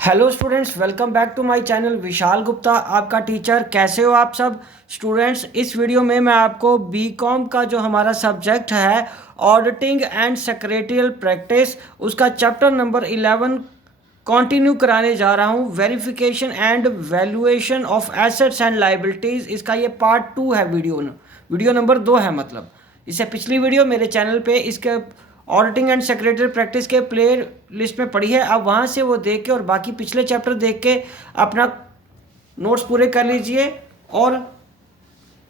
Hello students, welcome back to my channel. Vishal Gupta आपका teacher. कैसे हो आप सब स्टूडेंट्स? इस वीडियो में मैं आपको बीकॉम का जो हमारा सब्जेक्ट है ऑडिटिंग एंड सेक्रेटरियल प्रैक्टिस, उसका चैप्टर नंबर 11 कंटिन्यू कराने जा रहा हूँ। Verification and valuation of assets and liabilities, इसका ये पार्ट 2 है। वीडियो नंबर 2 है। मतलब इससे पिछली वीडियो मेरे चैनल पे इसके ऑडिटिंग एंड सेक्रेटरी प्रैक्टिस के प्ले लिस्ट में पड़ी है। आप वहाँ से वो देख के और बाकी पिछले चैप्टर देख के अपना नोट्स पूरे कर लीजिए और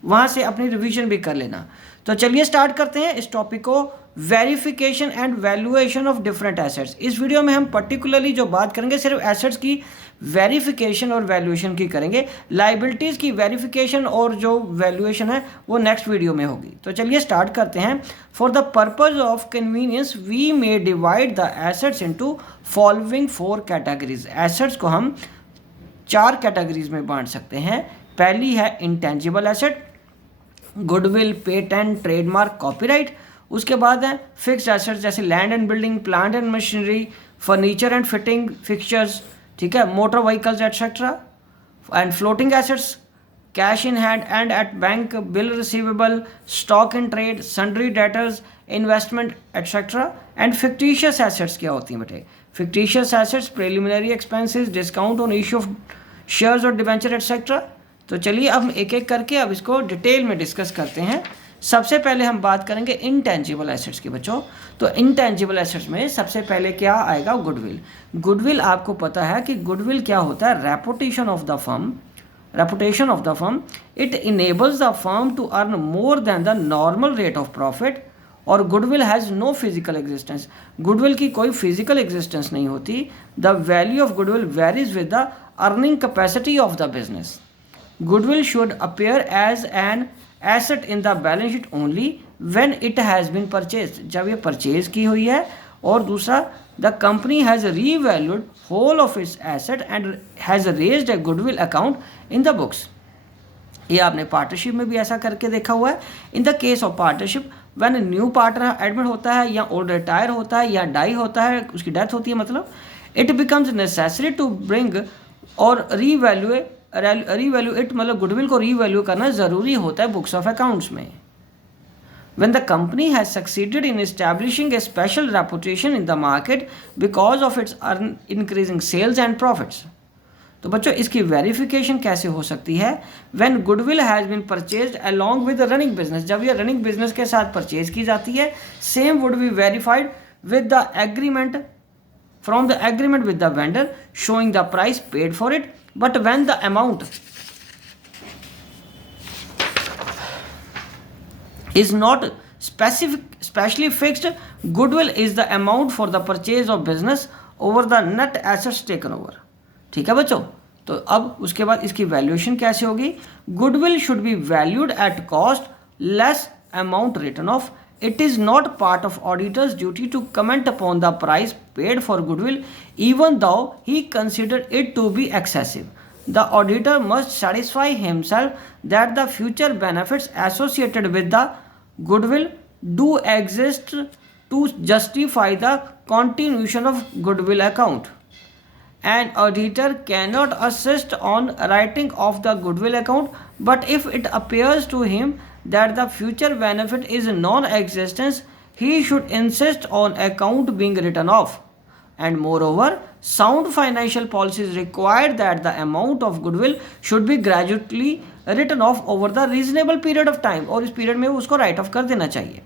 वहाँ से अपनी रिवीजन भी कर लेना। तो चलिए स्टार्ट करते हैं इस टॉपिक को, verification and valuation of different assets. इस वीडियो में हम पर्टिकुलरली जो बात करेंगे सिर्फ एसेट्स की वेरिफिकेशन और वैल्यूएशन की करेंगे। लाइबिलिटीज़ की वेरिफिकेशन और जो वैल्यूएशन है वो नेक्स्ट वीडियो में होगी। तो चलिए स्टार्ट करते हैं। For the purpose of convenience we may divide the assets into following 4 categories. Assets को हम 4 कैटेगरीज में बांट सकते हैं। पहली है intangible asset, goodwill, patent, trademark, copyright. उसके बाद है फिक्स्ड एसेट्स जैसे land and building, plant and machinery, furniture and fitting fixtures, ठीक है, motor vehicles etcetera. And floating assets, cash in hand and at bank, bill receivable, stock in trade, sundry debtors, investment etcetera. And fictitious assets क्या होती हैं बेटे? Fictitious assets preliminary expenses, discount on issue of shares और debenture etcetera. तो चलिए अब हम एक एक करके अब इसको डिटेल में डिस्कस करते हैं। सबसे पहले हम बात करेंगे इनटेंजिबल एसेट्स की बच्चों। तो इनटेंजिबल एसेट्स में सबसे पहले क्या आएगा? गुडविल। गुडविल आपको पता है कि गुडविल क्या होता है? Reputation of the firm. It enables the firm to earn more than the normal rate of profit. और goodwill has no physical existence. Goodwill की कोई फिजिकल एग्जिस्टेंस नहीं होती। The value of goodwill varies with the earning capacity of the business. Goodwill should appear as an asset in the balance sheet only when it has been purchased, जब ये purchase की हुई है। और दूसरा, the company has revalued whole of its asset and has raised a goodwill account in the books। ये आपने partnership में भी ऐसा करके देखा हुआ है। In the case of partnership, when new partner admit होता है या ओल्ड रिटायर होता है या डाई होता है, उसकी डेथ होती है, मतलब it becomes necessary to bring or revaluate, मतलब गुडविल को रीवैल्यू करना ज़रूरी होता है बुक्स ऑफ अकाउंट्स में। When the company has succeeded in establishing a special reputation in the market because of its increasing sales and profits। तो बच्चों इसकी वेरिफिकेशन कैसे हो सकती है? When goodwill has been purchased along with the running business, जब ये running business के साथ परचेज की जाती है, same would be verified with the agreement from the agreement with the vendor showing the price paid for it। But when the amount is not specially fixed, goodwill is the amount for the purchase of business over the net assets taken over। ठीक है बच्चों? तो अब उसके बाद इसकी valuation कैसे होगी? Goodwill should be valued at cost less amount written off. It is not part of auditor's duty to comment upon the price paid for goodwill, even though he considered it to be excessive. The auditor must satisfy himself that the future benefits associated with the goodwill do exist to justify the continuation of goodwill account. An auditor cannot assist on writing off the goodwill account, but if it appears to him that the future benefit is non-existence, he should insist on account being written off। And moreover, sound financial policies require that the amount of goodwill should be gradually written off over the reasonable period of time। और इस period में उसको right of कर देना चाहिए।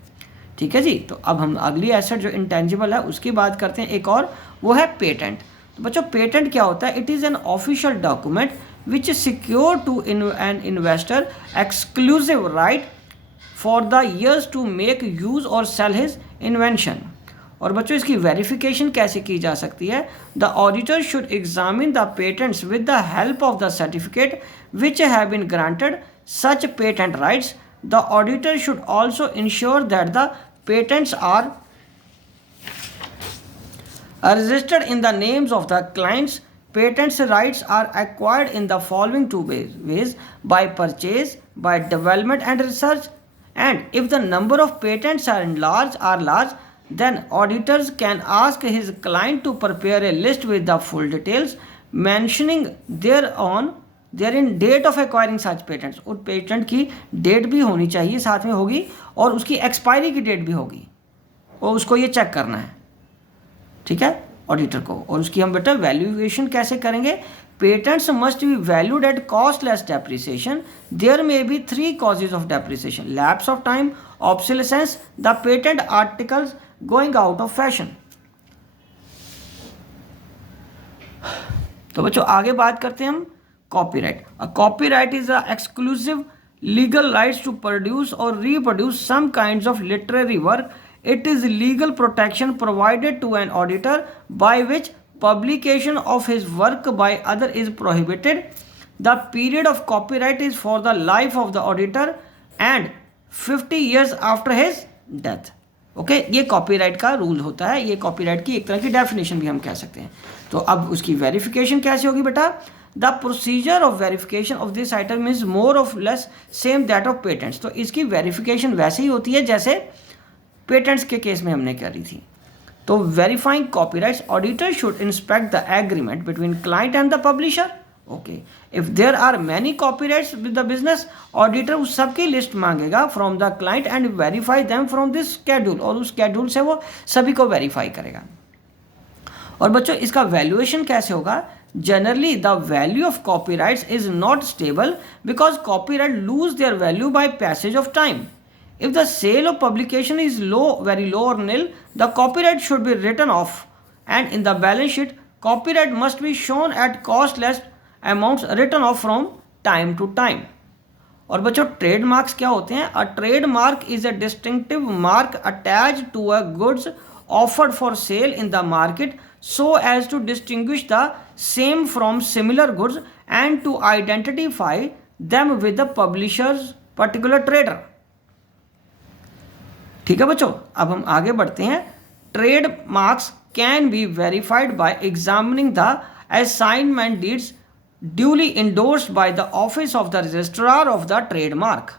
ठीक है जी। तो अब हम अगली एसेट जो इंटेंजिबल है उसकी बात करते हैं एक और, वो है पेटेंट। तो बच्चों पेटेंट क्या होता है? It is an official document which secure to an investor exclusive right for the years to make use or sell his invention. और बच्चों इसकी वेरिफिकेशन कैसे की जा सकती है? The auditor should examine the patents with the help of the certificate which have been granted such patent rights. The auditor should also ensure that the patents are registered in the names of the clients। Patents rights are acquired in the following two ways: by purchase, by development and research। And if the number of patents are large, then auditors can ask his client to prepare a list with the full details mentioning their in date of acquiring such patents, उस patent की date भी होनी चाहिए साथ में होगी और उसकी एक्सपायरी की डेट भी होगी, और उसको ये चेक करना है, ठीक है, ऑडिटर को। और उसकी हम बेटा वैल्यूएशन कैसे करेंगे? Patents must be valued at cost less depreciation. There may be 3 causes of depreciation: lapse of time, obsolescence, the patent articles going out of fashion. तो बच्चों आगे बात करते हैं हम copyright. Copyright is a exclusive legal rights to produce और reproduce some kinds of literary work. It is legal protection provided to an auditor by which publication of his work by other is prohibited. The period of copyright is for the life of the auditor and 50 years after his death. Okay, ये copyright का rule होता है, ये copyright की एक तरह की definition भी हम कह सकते हैं। तो अब उसकी वेरिफिकेशन कैसे होगी बेटा? The procedure of verification of this item is more of less same that of patents. तो इसकी वेरिफिकेशन वैसे ही होती है जैसे पेटेंट्स के केस में हमने करी थी। तो verifying copyrights, auditor should inspect the agreement between client and the publisher. Okay, if there are many copyrights with the business, auditor उस सबकी लिस्ट मांगेगा from the client and verify them from this schedule, और उस schedule से वो सभी को verify करेगा। और बच्चों इसका वैल्यूएशन कैसे होगा? Generally the value of copyrights is not stable because copyright lose their value by passage of time. If the sale of publication is low, very low or nil, the copyright should be written off, and in the balance sheet, copyright must be shown at costless amounts written off from time to time. और बच्चों trademarks क्या होते हैं? A trademark is a distinctive mark attached to a goods offered for sale in the market so as to distinguish the same from similar goods and to identify them with the publisher's particular trader. ठीक है बच्चों, अब हम आगे बढ़ते हैं। Trade marks can be verified by examining the assignment deeds duly endorsed by the office of the registrar of the trademark.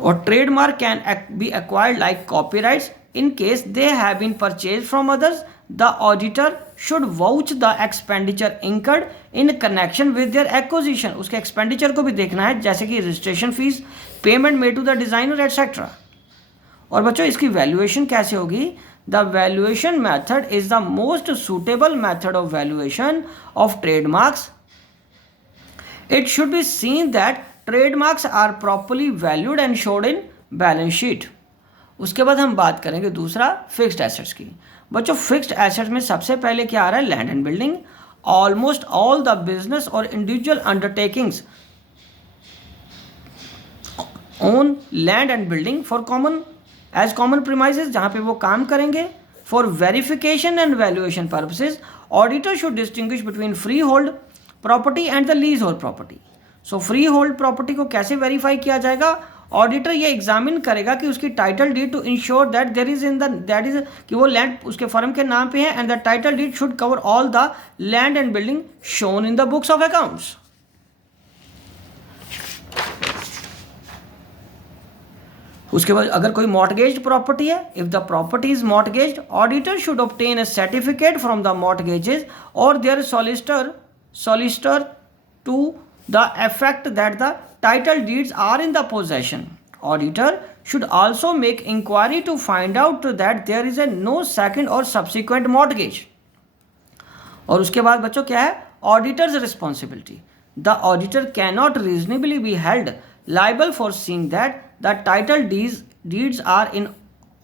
और trademark can be acquired like copyrights in case they have been purchase from others. The auditor should vouch the expenditure incurred in connection with their acquisition. उसके expenditure को भी देखना है, जैसे कि registration fees, payment made to the designer etcetera. और बच्चों इसकी वैल्यूएशन कैसे होगी? The valuation method is the most suitable method of valuation of trademarks. It should be seen that trademarks are properly valued and showed in balance sheet. उसके बाद हम बात करेंगे दूसरा फिक्स्ड एसेट्स की। बच्चों फिक्स्ड एसेट्स में सबसे पहले क्या आ रहा है? Land and building. Almost all the business or individual undertakings own land and building for common premises, जहां पे वो काम करेंगे. For verification and valuation purposes, auditor should distinguish between freehold property and the leasehold property. So freehold property को कैसे verify किया जाएगा? Auditor ये एग्जामिन करेगा कि उसकी title deed to ensure that there is कि वो लैंड उसके फर्म के नाम पे है, and the title deed should cover all the land and building shown in the books of accounts. उसके बाद अगर कोई मॉर्टगेज्ड प्रॉपर्टी है, if the property is mortgaged, auditor should obtain a certificate from the mortgagees और their solicitor to the effect that the title deeds are in the possession. Auditor should also make inquiry to find out that there is a no second or subsequent mortgage. और उसके बाद बच्चों क्या है? Auditor's responsibility. The auditor cannot reasonably be held liable for seeing that the title deeds are in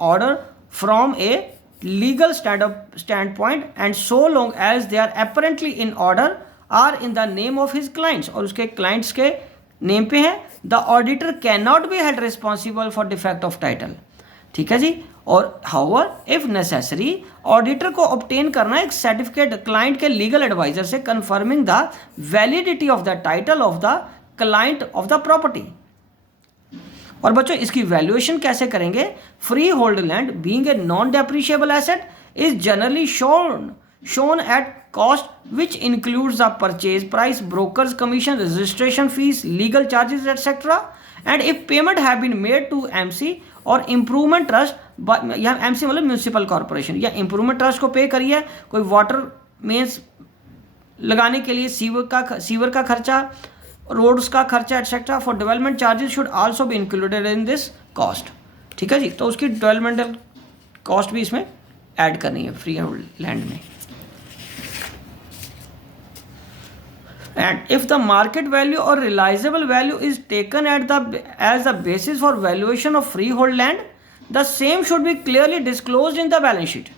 order from a legal standpoint, and so long as they are apparently in order are in the name of his clients, और उसके clients के name पे है, the auditor can not be held responsible for defect of title. ठीक है जी. और however if necessary, auditor को ऑब्टेन करना एक सर्टिफिकेट क्लाइंट के लीगल एडवाइजर से confirming the validity of the title of the client of the property. और बच्चों इसकी वैल्यूएशन कैसे करेंगे? Freehold land being a non depreciable asset is generally shown at cost, which includes the purchase price, broker's commission, registration fees, legal charges, etc. And if payment have been made to MC और improvement trust, यहाँ MC मतलब municipal corporation, या improvement trust को पे करिए, कोई water mains लगाने के लिए सीवर का खर्चा, रोड्स का खर्चा etcetera. For development charges should also be included in this cost. ठीक है जी, तो उसकी डेवलपमेंटल कॉस्ट भी इसमें ऐड करनी है फ्री होल्ड लैंड में। And if the market value or realizable value is taken as the basis for valuation of freehold land, the same should be clearly disclosed in the balance sheet.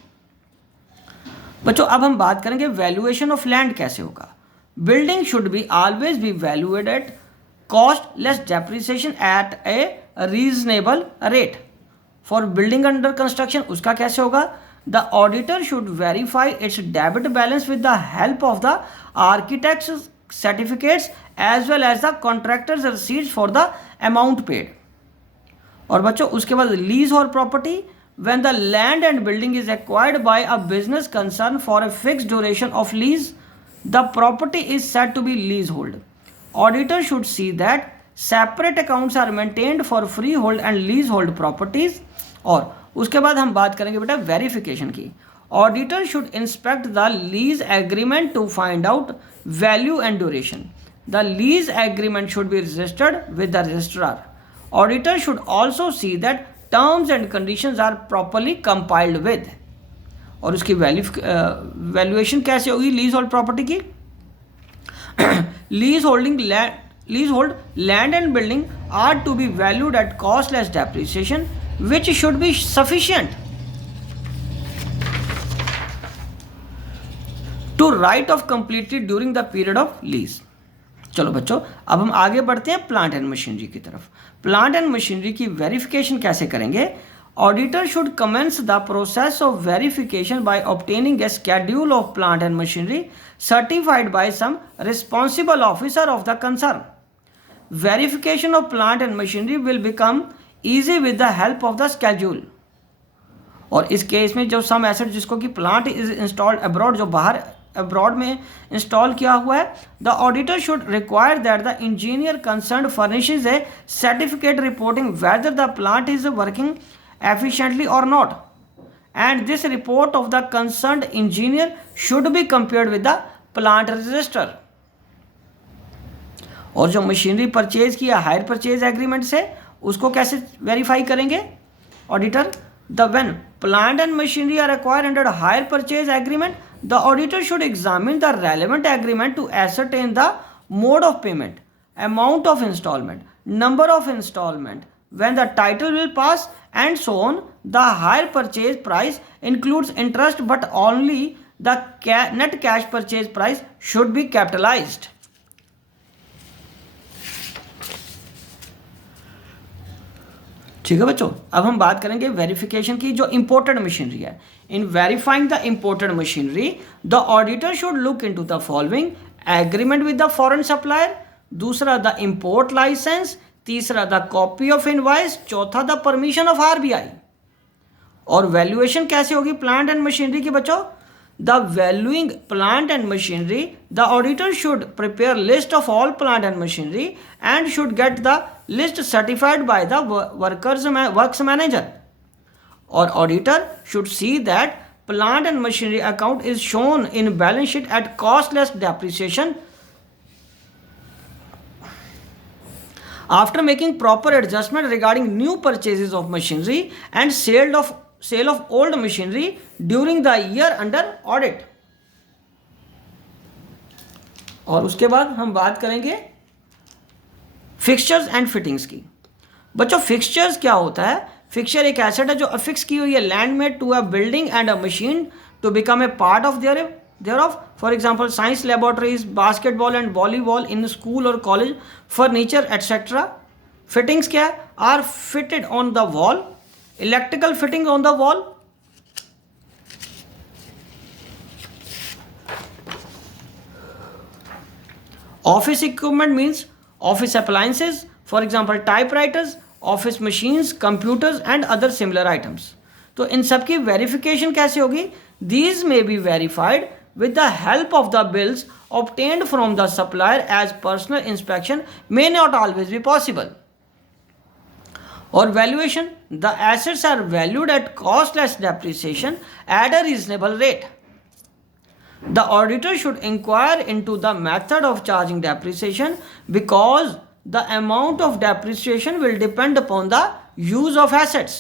बच्चों अब हम बात करेंगे valuation of land कैसे होगा। Building should be always be valued at cost less depreciation at a reasonable rate. For building under construction उसका कैसे होगा? The auditor should verify its debit balance with the help of the architects certificates as well as the contractor's receipts for the amount paid. और बच्चों उसके बाद lease और property, when the land and building is acquired by a business concern for a fixed duration of lease, the property is said to be leasehold. Auditor should see that separate accounts are maintained for freehold and leasehold properties. और उसके बाद हम बात करेंगे बेटा verification की। Auditor should inspect the lease agreement to find out value and duration. The lease agreement should be registered with the registrar. Auditor should also see that terms and conditions are properly compiled with. और उसकी valuation कैसे होगी lease hold property की? Leasehold land and building are to be valued at cost less depreciation, which should be sufficient to write off completely during the period of lease. चलो बच्चों अब हम आगे बढ़ते हैं प्लांट एंड मशीनरी की तरफ। प्लांट एंड मशीनरी की वेरिफिकेशन कैसे करेंगे? Auditor should commence the process of verification by obtaining a schedule of plant and machinery certified by some responsible officer of the concern. Verification of plant and machinery will become easy with the help of the schedule. और इस case में जो सम asset जिसको कि plant is installed abroad, जो बाहर abroad में install किया हुआ है, the auditor should require that the engineer concern furnishes a certificate reporting whether the plant is working efficiently or not, and this report of the concerned engineer should be compared with the plant register. और जो machinery purchase किया hire purchase agreement से, उसको कैसे verify करेंगे auditor? When plant and machinery are acquired under hire purchase agreement, the auditor should examine the relevant agreement to ascertain the mode of payment, amount of installment, number of installment, when the title will pass, and so on. The hire purchase price includes interest, but only the net cash purchase price should be capitalized. ठीक है बच्चों, अब हम बात करेंगे verification की जो imported machinery है। In verifying the imported machinery, the auditor should look into the following: agreement with the foreign supplier, दूसरा द इंपोर्ट लाइसेंस, तीसरा द कॉपी ऑफ इनवॉइस, चौथा द परमिशन ऑफ आरबीआई। और valuation कैसे होगी plant and machinery की बच्चों? The valuing plant and machinery, the auditor should prepare list of all plant and machinery and should get the list certified by the works manager. और auditor should see that plant and machinery account is shown in balance sheet at cost less depreciation after making proper adjustment regarding new purchases of machinery and sale of old machinery during the year under audit. और उसके बाद हम बात करेंगे fixtures and fittings की। बच्चों fixtures क्या होता है? फिक्सचर एक एसेट है जो अफिक्स की हुई है लैंड में to a building and a machine to become a part of thereof. For example, science laboratories, basketball and volleyball in school or college, furniture, etc. Fittings क्या है? Are fitted on the wall. Electrical fittings on the wall. Office equipment means office appliances, for example typewriters, office machines, computers and other similar items. तो इन सब की verification कैसे होगी? These may be verified with the help of the bills obtained from the supplier, as personal inspection may not always be possible. और valuation, the assets are valued at cost less depreciation at a reasonable rate. The auditor should inquire into the method of charging depreciation because the amount of depreciation will depend upon the use of assets.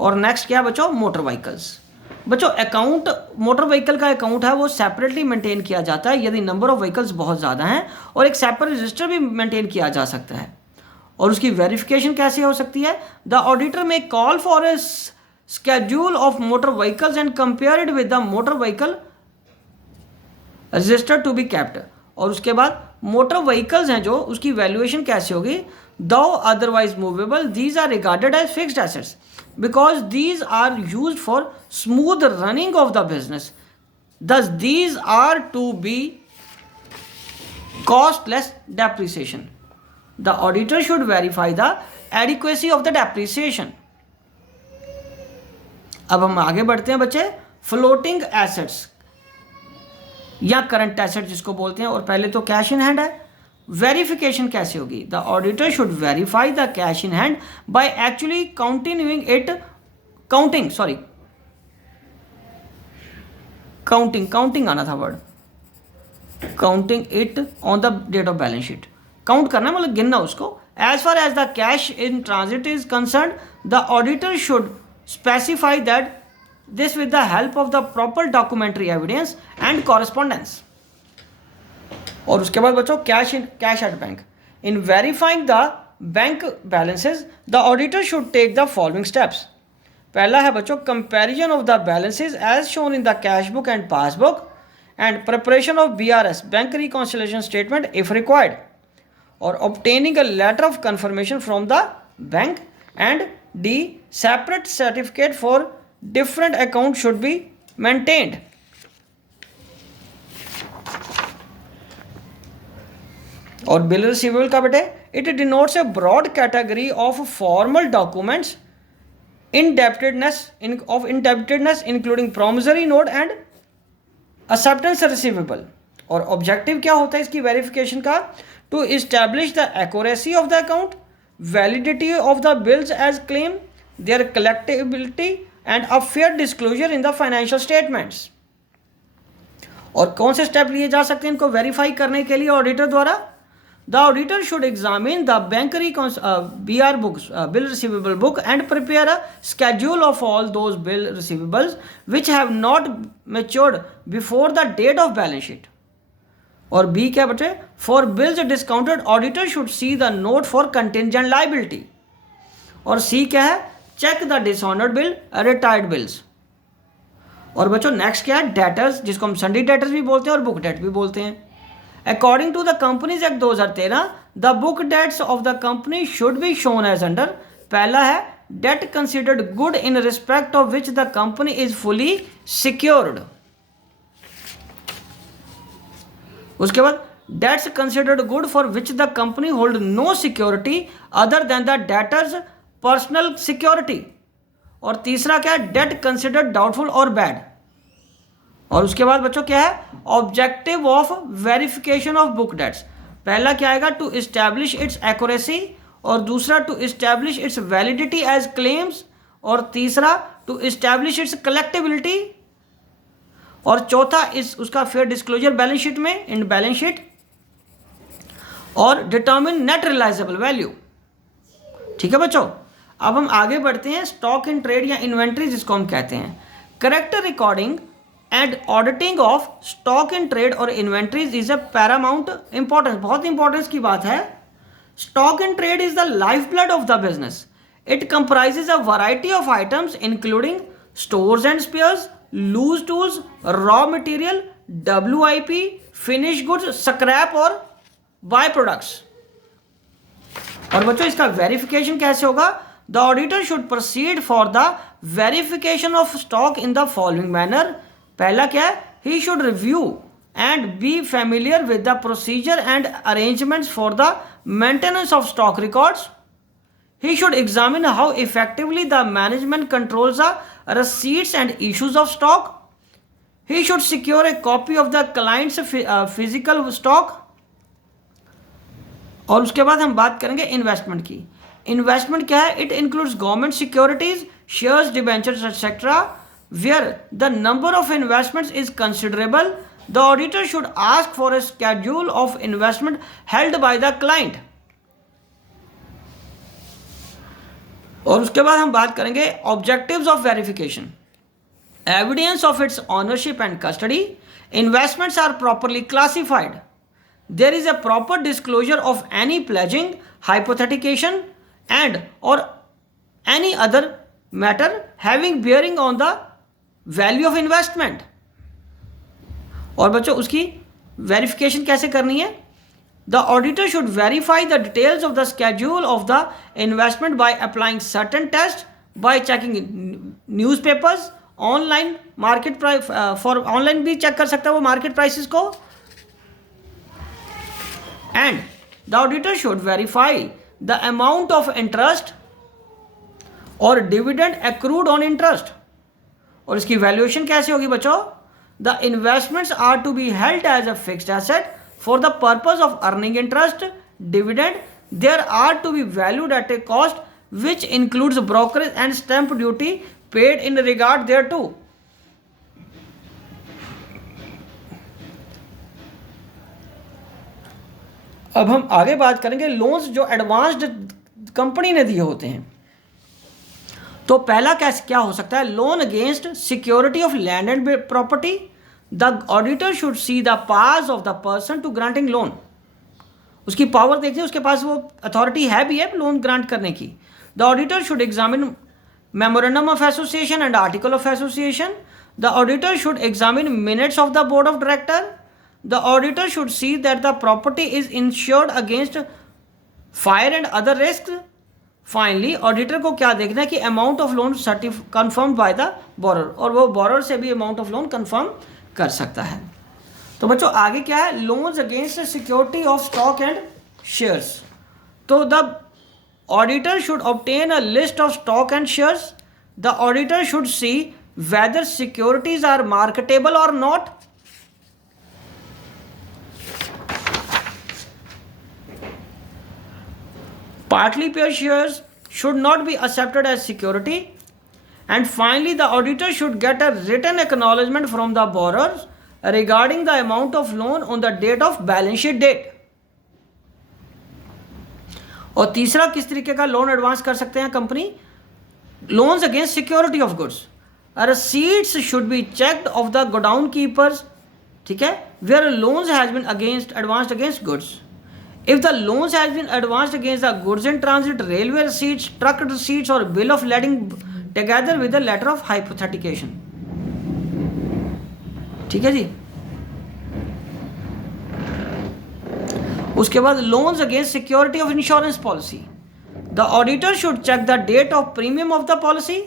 और next क्या बच्चों, motor vehicles. बच्चों account, motor vehicle का account है वो separately maintain किया जाता है यदि नंबर ऑफ व्हीकल्स बहुत ज़्यादा हैं, और एक सेपरेट रजिस्टर भी मेंटेन किया जा सकता है. और उसकी वेरिफिकेशन कैसे हो सकती है? The auditor may call for a schedule of motor vehicles and compare it with the motor vehicle register to be kept. और उसके बाद मोटर व्हीकल्स हैं जो, उसकी वैल्यूएशन कैसे होगी? Though otherwise movable, these are regarded as fixed assets because these are used for smooth running of the business, thus these are to be costless depreciation. The auditor should verify the adequacy of the depreciation. अब हम आगे बढ़ते हैं बच्चे, floating assets या current asset जिसको बोलते हैं, और पहले तो कैश इन हैंड है. वेरिफिकेशन कैसे होगी? The auditor should verify the cash in hand by actually counting आना था वर्ड, counting it on the date of balance sheet. Count करना मतलब गिनना उसको. As far as the cash in transit is concern, the auditor should specify that this with the help of the proper documentary evidence and correspondence. और उसके बाद बच्चों cash at bank. In verifying the bank balances the auditor should take the following steps. पहला है बच्चों comparison of the balances as shown in the cash book and passbook and preparation of BRS bank reconciliation statement if required, और obtaining a letter of confirmation from the bank. And D separate certificate for different account should be maintained. और bill receivable का बेटे, it denotes a broad category of formal documents indebtedness including promissory note and acceptance receivable. और objective क्या होता है इसकी verification का? To establish the accuracy of the account, validity of the bills as claimed, their collectibility and a fair disclosure in the financial statements. और कौन से step लिए जा सकते हैं इनको वेरीफाई करने के लिए ऑडिटर द्वारा? The auditor should examine the bank BR books, bill receivable book, and prepare a schedule of all those bill receivables which have not matured before the date of balance sheet. और B क्या बचे? For bills discounted, auditor should see the note for contingent liability. और C क्या है? Check the dishonored bill, retired bills. और बच्चों next क्या है? डेटर्स, जिसको हम संडे डेटर्स भी बोलते हैं और बुक डेट भी बोलते हैं. According to the companies act 2013, the book debts of the company should be shown as under. पहला है debt considered good in respect of which the company is fully secured. उसके बाद debts considered good for which the company hold no security other than the debtors personal security. और तीसरा क्या है? Debt considered doubtful और bad. और उसके बाद बच्चों क्या है? Objective of verification of book debts. पहला क्या आएगा? टू इस्टेब्लिश इट्स एक्यूरेसी, और दूसरा to establish its validity as claims, और तीसरा टू इस्टेब्लिश इट्स कलेक्टेबिलिटी, और चौथा इस उसका फेयर डिस्क्लोजर बैलेंस शीट में, इन बैलेंस शीट, और डिटर्मिन नेट रियलाइजेबल वैल्यू. ठीक है बच्चों, अब हम आगे बढ़ते हैं. स्टॉक इन ट्रेड या इन्वेंट्री जिसको हम कहते हैं. Correct recording and auditing of stock in trade और inventories is a paramount importance. बहुत इंपॉर्टेंस की बात है. Stock in trade is the life blood of the business. It comprises a variety of items including stores and spares, loose tools, raw material, WIP, finish goods, scrap और by products. और बच्चों इसका verification कैसे होगा? The auditor should proceed for the verification of stock in the following manner. पहला क्या है? He should review and B familiar with the procedure and arrangements for the maintenance of stock records. He should examine how effectively the management controls the receipts and issues of stock. He should secure a copy of the client's physical stock. और उसके बाद हम बात करेंगे investment की. Investment क्या है? It includes government securities, shares, debentures etcetera, where the number of investments is considerable. The auditor should ask for a schedule of investment held by the client. और उसके बाद हम बात करेंगे objectives of verification. Evidence of its ownership and custody. Investments are properly classified. There is a proper disclosure of any pledging, hypothecation and or any other matter having bearing on the value of investment. और बच्चों उसकी verification कैसे करनी है? The auditor should verify the details of the schedule of the investment by applying certain tests, by checking newspapers, online market price, for online भी check कर सकता है वो market prices को. And the auditor should verify the amount of interest or dividend accrued on interest. और इसकी valuation कैसे होगी बच्चों? The investments are to be held as a fixed asset for the purpose of earning interest, dividend. There are to be valued at a cost which includes brokerage and stamp duty paid in regard thereto. अब हम आगे बात करेंगे loans जो advanced company ने दिए होते हैं. तो पहला क्या हो सकता है? Loan against security of land and property. The auditor should see the powers of the person to granting loan. उसकी पावर देखिए, उसके पास वो अथॉरिटी है भी है लोन ग्रांट करने की. The auditor should examine memorandum of association and article of association. The auditor should examine minutes of the board of director. The auditor should see that the property is insured against fire and other risks. Finally, auditor को क्या देखना है कि amount of loan confirmed by the borrower, और वो borrower से भी amount of loan confirm कर सकता है. तो बच्चों आगे क्या है? loans against security of stock and shares. तो the auditor should obtain a list of stock and shares. The auditor should see whether securities are marketable or not. Partly paid shares should not be accepted as security. And finally, the auditor should get a written acknowledgement from the borrowers regarding the amount of loan on the date of balance sheet date. और तीसरा किस तरीके का loan advance कर सकते हैं company? Loans against security of goods. Receipts should be checked of the godown keepers. ठीक है, where loans has been advanced against goods. If the loans has been advanced against the goods in transit, railway receipts, truck receipts or bill of lading together with the letter of hypothecation. ठीक है जी. उसके बाद loans against security of insurance policy. The auditor should check the date of premium of the policy.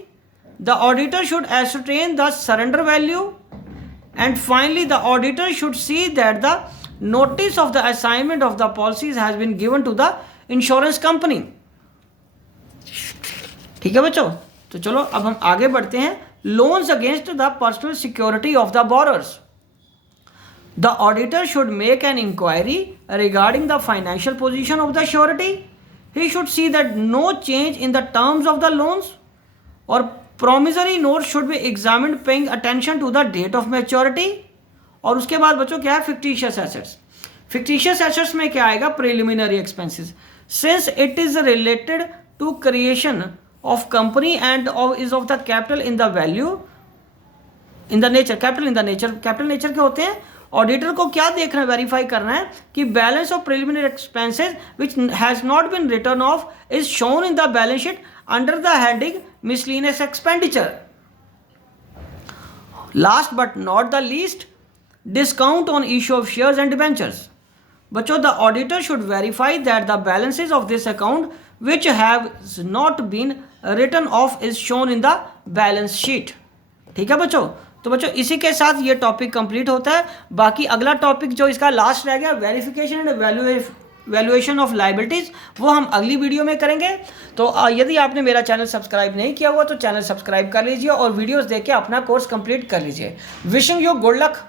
The auditor should ascertain the surrender value. And finally, the auditor should see that the notice of the assignment of the policies has been given to the insurance company. ठीक है बच्चों, तो चलो अब हम आगे बढ़ते हैं. Loans against the personal security of the borrowers. The auditor should make an inquiry regarding the financial position of the surety. He should see that no change in the terms of the loans. और promissory note should be examined paying attention to the date of maturity. और उसके बाद बच्चों क्या है? Fictitious assets. Fictitious assets में क्या आएगा? Preliminary expenses. Since it is related to creation of company and is of the capital in the value in the nature. Capital in the nature. Capital nature के होते हैं. Auditor को क्या देखना, verify करना है कि balance of preliminary expenses which has not been written off is shown in the balance sheet under the heading miscellaneous expenditure. Last but not the least, discount on issue of shares and debentures. बच्चों the auditor should verify that the balances of this account which have not been written off is shown in the balance sheet. ठीक है बच्चों, तो बच्चों इसी के साथ ये टॉपिक कंप्लीट होता है. बाकी अगला टॉपिक जो इसका लास्ट रह गया, verification and valuation of liabilities, वो हम अगली वीडियो में करेंगे. तो यदि आपने मेरा चैनल सब्सक्राइब नहीं किया हुआ तो चैनल सब्सक्राइब कर लीजिए और वीडियोस देख के अपना कोर्स कंप्लीट कर लीजिए. Wishing you good luck.